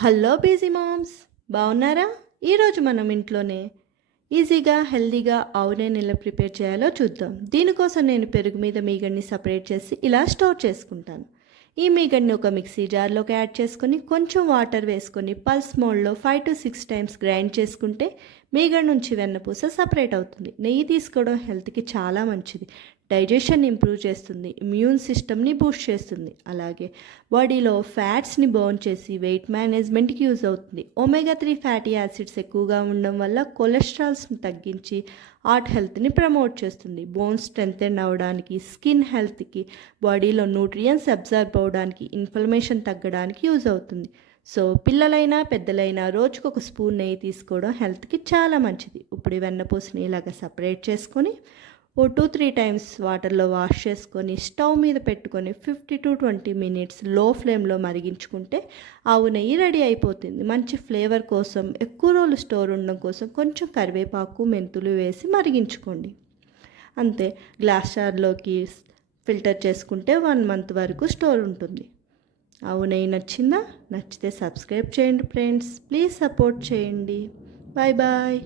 Hello BG moms బాగున్నారా ఈరోజు మనం ఇంట్లోనే ఈజీగా హెల్దీగా ఆవు నెల ఎలా ప్రిపేర్ చేయాలో చూద్దాం. దీనికోసం నేను పెరుగు మీద మీగడ్ని సపరేట్ చేసి ఇలా స్టోర్ చేసుకుంటాను. ఈ మీగడ్ని ఒక మిక్సీ జార్లోకి యాడ్ చేసుకొని కొంచెం వాటర్ వేసుకొని పల్స్ మోడ్లో five to six times grind చేసుకుంటే మీగడ్ నుంచి వెన్నపూస సపరేట్ అవుతుంది. నెయ్యి తీసుకోవడం హెల్త్కి చాలా మంచిది. డైజెషన్ ఇంప్రూవ్ చేస్తుంది ఇమ్యూన్ సిస్టమ్ని బూస్ట్ చేస్తుంది. అలాగే బాడీలో ఫ్యాట్స్ని బర్న్ చేసి వెయిట్ మేనేజ్మెంట్కి యూజ్ అవుతుంది. ఒమేగా త్రీ ఫ్యాటీ యాసిడ్స్ ఎక్కువగా ఉండడం వల్ల కొలెస్ట్రాల్స్ని తగ్గించి హార్ట్ హెల్త్ని ప్రమోట్ చేస్తుంది. బోన్స్ స్ట్రెంగ్తెన్ అవ్వడానికి స్కిన్ హెల్త్కి బాడీలో న్యూట్రియన్స్ అబ్జర్వ్ అవ్వడానికి ఇన్ఫ్లమేషన్ తగ్గడానికి యూజ్ అవుతుంది. సో పిల్లలైనా పెద్దలైనా రోజుకు ఒక స్పూన్ నెయ్యి తీసుకోవడం హెల్త్కి చాలా మంచిది. ఇప్పుడు ఈ వెన్నపూసని ఇలాగ సపరేట్ చేసుకొని ఓ టూ త్రీ టైమ్స్ వాటర్లో వాష్ చేసుకొని స్టవ్ మీద పెట్టుకొని ఫిఫ్టీ టు ట్వంటీ మినిట్స్లో ఫ్లేమ్లో మరిగించుకుంటే ఆవు నెయ్యి రెడీ అయిపోతుంది. మంచి ఫ్లేవర్ కోసం ఎక్కువ రోజులు స్టోర్ ఉండడం కోసం కొంచెం కరివేపాకు మెంతులు వేసి మరిగించుకోండి. అంతే గ్లాస్ జార్లోకి ఫిల్టర్ చేసుకుంటే వన్ మంత్ వరకు స్టోర్ ఉంటుంది. ఆవు నెయ్యి నచ్చిందా? నచ్చితే సబ్స్క్రైబ్ చేయండి ఫ్రెండ్స్. ప్లీజ్ సపోర్ట్ చేయండి. Bye bye.